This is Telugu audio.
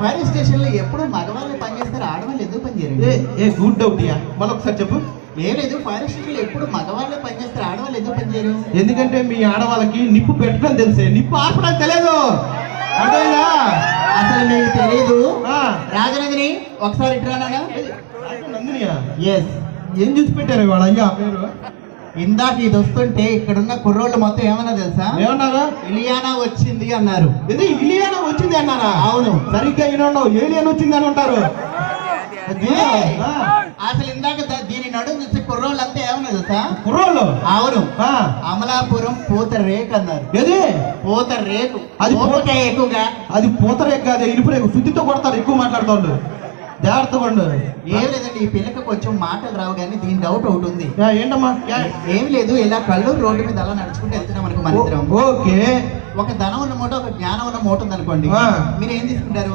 ఫైర్ స్టేషన్ లో ఎప్పుడు మగవాళ్ళు పనిచేస్తారు, ఆడవాళ్ళు ఎందుకు పనిచేయరు? ఏ గుడ్ డౌట్ యా, మళ్ళీ ఒకసారి చెప్పు. ఏం లేదు, ఫైర్ స్టేషన్ లో ఎప్పుడు మగవాళ్ళే పనిచేస్తారు, ఆడవాళ్ళు ఎందుకు పనిచేయరు? ఎందుకంటే మీ ఆడవాళ్ళకి నిప్పు పెట్టడం తెలిసే, నిప్పు ఆర్పడం తెలియదు. అర్థమైందా? అసలు మీకు తెలియదు. ఆ. రాజనందిని ఒకసారి ఇట్రానా? నందినియా? ఎస్. ఏం చూసి పెట్టారు వాళ్ళ అయ్యా పేరు? ఇందాక ఇది వస్తుంటే ఇక్కడున్న కుర్రోళ్ళు మొత్తం ఏమన్నా తెలుసా? ఏమన్నారా? ఇలియానా వచ్చింది అన్నారు. ఇది ఇలియానా వచ్చింది అన్నారా? అవును. సరిగ్గా వినండి, ఏలియన్ వచ్చింది అని అంటారు. అసలు ఇందాక దీని నడుము చూసి కుర్రోళ్ళు అంతా ఏమన్నా తెలుసా? కుర్రోళ్ళు? అవును. ఆ. అమలాపురం పూత రేకు అన్నారు. ఏది? పూత రేకు. అది పూత ఎక్కువగా. అది పూతరేకు కాదు, ఇనుపు రేకు. శుద్ధితో కొడతారు ఎక్కువ మాట్లాడుతాడు. జాగ్రత్తగా ఉండు. ఏం లేదండి, ఈ పిల్లకి కొంచెం మాటలు రావు కానీ దీని డౌట్ ఒకటి ఉంది. ఏంటమ్మా? ఏం లేదు, ఇలా కల్లూరు రోడ్డు మీద అలా నడుచుకుంటూ వెళ్తున్నాం అనుకో మన ఇద్దరం. ఓకే. ఒక ధనం ఉన్న మూట, ఒక జ్ఞానం ఉన్న మూట ఉంది అనుకోండి, ఆ. మీరు ఏం తీసుకుంటారు?